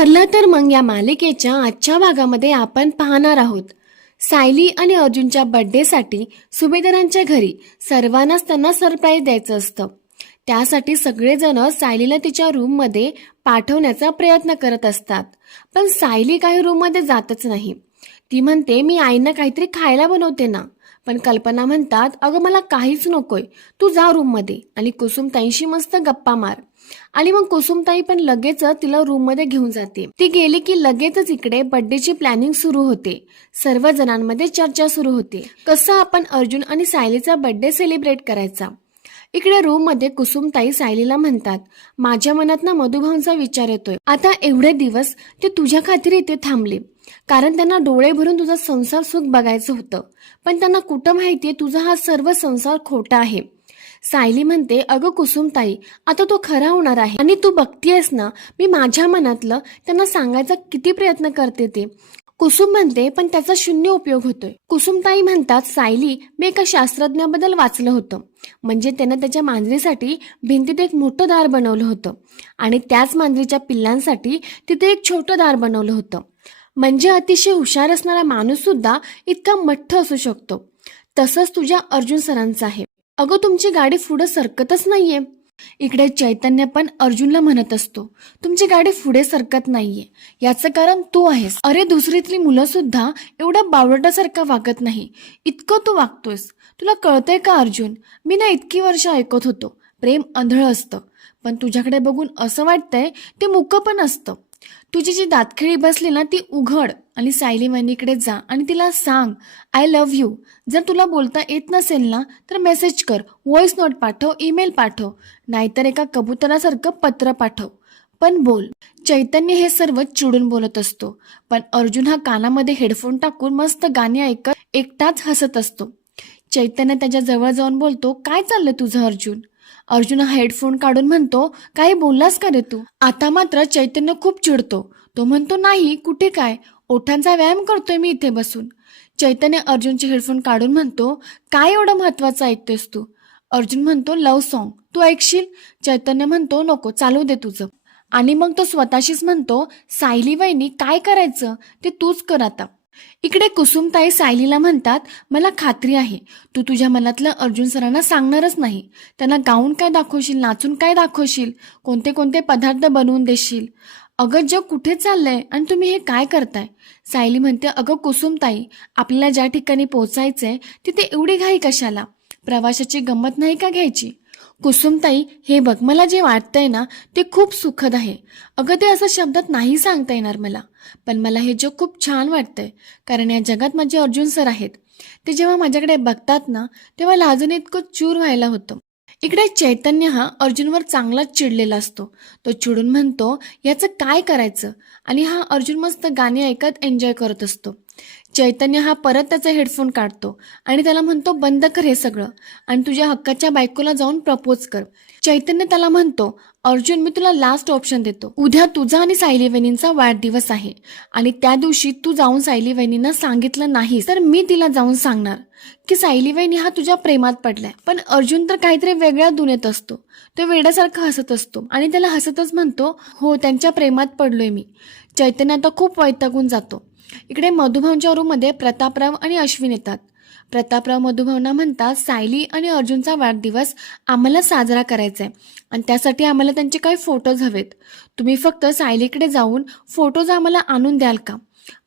ठरलं तर मग या मालिकेच्या आजच्या भागामध्ये आपण पाहणार आहोत. सायली आणि अर्जुनच्या बड्डेसाठी सुभेदारांच्या घरी सर्वांनाच त्यांना सरप्राईज द्यायचं असतं. त्यासाठी सगळेजण सायलीला तिच्या रूममध्ये पाठवण्याचा प्रयत्न करत असतात. पण सायली काही रूममध्ये जातच नाही. ती म्हणते मी आईना काहीतरी खायला बनवते ना. पण कल्पना म्हणतात अगं मला काहीच नकोय. तू जा रूममध्ये आणि कुसुमताईंशी मस्त गप्पा मार. आणि मग कुसुमताई पण लगेच तिला रूममध्ये घेऊन जाते. ती गेली की लगेचच इकडे बर्थडेची प्लॅनिंग सुरू होते. सर्व जणांमध्ये चर्चा सुरू होते. कसं आपण अर्जुन आणि सायलीचा बर्थडे सेलिब्रेट करायचा? इकडे रूममध्ये कुसुमताई सायलीला म्हणतात माझ्या मनात ना मधुभाऊंचा विचार येतोय. आता एवढे दिवस ते तुझ्या खात्री इथे थांबले. कारण त्यांना डोळे भरून तुझा संसार सुख बघायचं होतं. पण त्यांना कुठं माहितीये तुझा हा सर्व संसार खोटा आहे. सायली म्हणते अगं कुसुमताई आता तो खरा होणार आहे आणि तू बघतीयस ना मी माझ्या मनातलं त्यांना सांगायचा किती प्रयत्न करते ते. कुसुम म्हणते पण त्याचा शून्य उपयोग होतोय. कुसुमताई म्हणतात सायली मी एका शास्त्रज्ञाबद्दल वाचलं होतं. म्हणजे त्यानं त्याच्या मांजरीसाठी भिंतीत एक मोठं दार बनवलं होतं आणि त्याच मांजरीच्या पिल्लांसाठी तिथे एक छोटं दार बनवलं होतं. म्हणजे अतिशय हुशार असणारा माणूस सुद्धा इतका मठ्ठ असू शकतो. तसंच तुझ्या अर्जुन सरांचं आहे. अगं तुमची गाडी पुढे सरकतच नाहीये. इकडे चैतन्य पण अर्जुनला म्हणत असतो तुमची गाडी पुढे सरकत नाहीये. याचं कारण तू आहेस. अरे दुसरीतली मुलं सुद्धा एवढा बावळटासारखा वागत नाही. इतकं तू वागतोयस. तुला कळतंय का अर्जुन? मी ना इतकी वर्ष ऐकत होतो. प्रेम आंधळं असतं. पण तुझ्याकडे बघून असं वाटतंय ते मुकं पण असतं. तुझी जी दातखिळी बसली ना ती उघड. आणि सायली वहिनीकडे जा आणि तिला सांग आय लव्ह यू जर तुला बोलता येत नसेल ना तर मेसेज कर व्हॉइस नोट पाठव ईमेल पाठव. नाहीतर एका कबुतरासारखं पत्र पाठव. पण बोल. चैतन्य हे सर्व चिडून बोलत असतो. पण अर्जुन हा कानामध्ये हेडफोन टाकून मस्त गाणी ऐकत एकटाच हसत असतो. चैतन्य त्याच्याजवळ जाऊन बोलतो काय चाललं तुझं अर्जुन? अर्जुन हा हेडफोन काढून म्हणतो काही बोललास का रे तू? आता मात्र चैतन्य खूप चिडतो. तो म्हणतो नाही कुठे काय? ओठांचा व्यायाम करतोय मी इथे बसून. चैतन्य अर्जुनचे हेडफोन काढून म्हणतो काय एवढं महत्वाचं ऐकतोयस तू? अर्जुन म्हणतो लव सॉन्ग. तू ऐकशील? चैतन्य म्हणतो नको चालू दे तुझं. आणि मग तो स्वतःशीच म्हणतो सायली वहिनी काय करायचं? ते तूच कर आता. इकडे कुसुमताई सायलीला म्हणतात मला खात्री आहे. तू तुझ्या मनातलं अर्जुन सरांना सांगणारच नाही. त्यांना गाऊन काय दाखवशील नाचून काय दाखवशील? कोणते कोणते पदार्थ बनवून देशील? अगं जग कुठे चाललंय आणि तुम्ही हे काय करताय? सायली म्हणते अगं कुसुमताई आपल्याला ज्या ठिकाणी पोचायचंय तिथे एवढी घाई कशाला? प्रवाशाची गंमत नाही का घ्यायची? कुसुमताई हे बघ मला जे वाटतंय ना ते खूप सुखद आहे. अगं ते असं शब्दात नाही सांगता येणार मला. पण मला हे जग खूप छान वाटतंय कारण या जगात माझे अर्जुन सर आहेत. ते जेव्हा माझ्याकडे बघतात ना तेव्हा लाजून इतकं चूर व्हायला होतं. इकडे चैतन्य हा अर्जुनवर चांगलाच चिडलेला असतो. तो चिडून म्हणतो याचं काय करायचं? आणि हा अर्जुन मस्त गाणे ऐकत एन्जॉय करत असतो. चैतन्य हा परत त्याचा हेडफोन काढतो आणि त्याला म्हणतो बंद कर हे सगळं आणि तुझ्या हक्काच्या बायकोला जाऊन प्रपोज कर. चैतन्य त्याला म्हणतो अर्जुन मी तुला लास्ट ऑप्शन देतो. उद्या तुझा आणि सायली वहिनींचा वाढदिवस आहे आणि त्या दिवशी तू जाऊन सायली वहिनींना सांगितलं नाही तर मी तिला जाऊन सांगणार की सायली वहिनी हा तुझ्या प्रेमात पडलाय. पण अर्जुन तर काहीतरी वेगळ्या दुनियेत असतो. तो वेड्यासारखा हसत असतो आणि त्याला हसतच म्हणतो हो त्यांच्या प्रेमात पडलोय मी. चैतन्य आता खूप वैतागून जातो. इकडे मधुभाऊंच्या रूममध्ये प्रतापराव आणि अश्विन येतात. प्रतापराव मधुभावना म्हणतात सायली आणि अर्जुनचा वाढदिवस आम्हाला साजरा करायचा आहे आणि त्यासाठी आम्हाला त्यांचे काही फोटोज हवेत. तुम्ही फक्त सायलीकडे जाऊन फोटोज आम्हाला आणून द्याल का?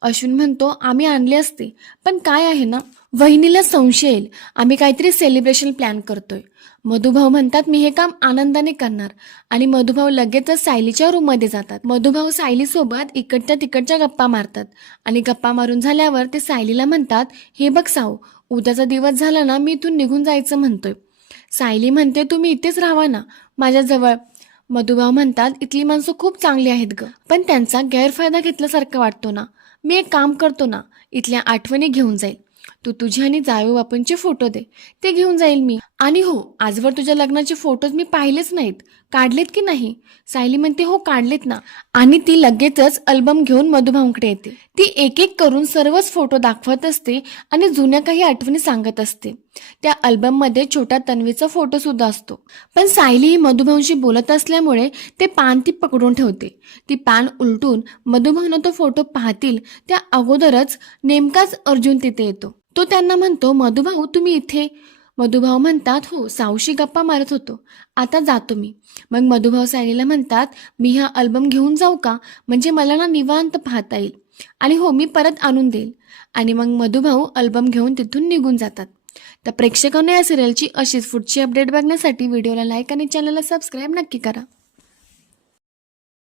अश्विन म्हणतो आम्ही आणले असते पण काय आहे ना वहिनीला संशय येईल. आम्ही काहीतरी सेलिब्रेशन प्लॅन करतोय. मधुभाऊ म्हणतात मी हे काम आनंदाने करणार. आणि मधुभाऊ लगेचच सायलीच्या रूममध्ये जातात. मधुभाऊ सायलीसोबत इकडच्या तिकडच्या गप्पा मारतात. आणि गप्पा मारून झाल्यावर ते सायलीला म्हणतात हे बघ साऊ उद्याचा दिवस झाला ना मी इथून निघून जायचं म्हणतोय. सायली म्हणते तुम्ही इथेच राहा ना माझ्याजवळ मधुभाऊ म्हणतात इथली माणसं खूप चांगली आहेत ग पण त्यांचा गैरफायदा घेतल्यासारखं वाटतो ना. मी एक काम करतो ना इथल्या आठवणी घेऊन जाईल. तू तुझे आणि जावे बापूंचे फोटो दे. ते घेऊन जाईल मी. आणि हो आजवर तुझ्या लग्नाचे फोटोज मी पाहिलेच नाहीत. काढलेत की नाही? सायली म्हणते हो काढलेत ना. आणि ती लगेचच अल्बम घेऊन मधुभाऊंकडे येते. ती एक एक करून सर्वच फोटो दाखवत असते आणि जुन्या काही आठवणी सांगत असते. त्या अल्बममध्ये छोटा तन्वीचा फोटो सुद्धा असतो. पण सायली ही मधुभाऊंशी बोलत असल्यामुळे ते पान ती पकडून ठेवते. ती पान उलटून मधुभाऊनं तो फोटो पाहतील त्या अगोदरच नेमकाच अर्जुन तिथे येतो. तो त्यांना म्हणतो मधुभाऊ तुम्ही इथे? मधुभाऊ म्हणतात हो सावशी गप्पा मारत होतो. आता जातो मी. मग मधुभाऊ सायलीला म्हणतात मी हा अल्बम घेऊन जाऊ का? म्हणजे मला ना निवांत पाहता येईल. आणि हो मी परत आणून देईल. आणि मग मधुभाऊ अल्बम घेऊन तिथून निघून जातात. तर प्रेक्षकांना या सिरियलची अशीच पुढची अपडेट बघण्यासाठी व्हिडिओला लाईक आणि चॅनलला सबस्क्राईब नक्की करा.